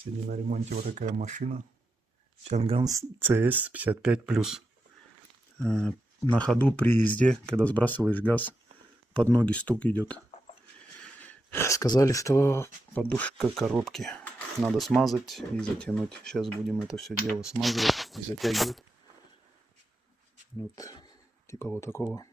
Сегодня на ремонте вот такая машина. Чанган CS 55+. На ходу при езде, когда сбрасываешь газ, под ноги стук идет. Сказали, что подушка коробки надо смазать и затянуть. Сейчас будем это все дело смазывать и затягивать. Вот, типа вот такого.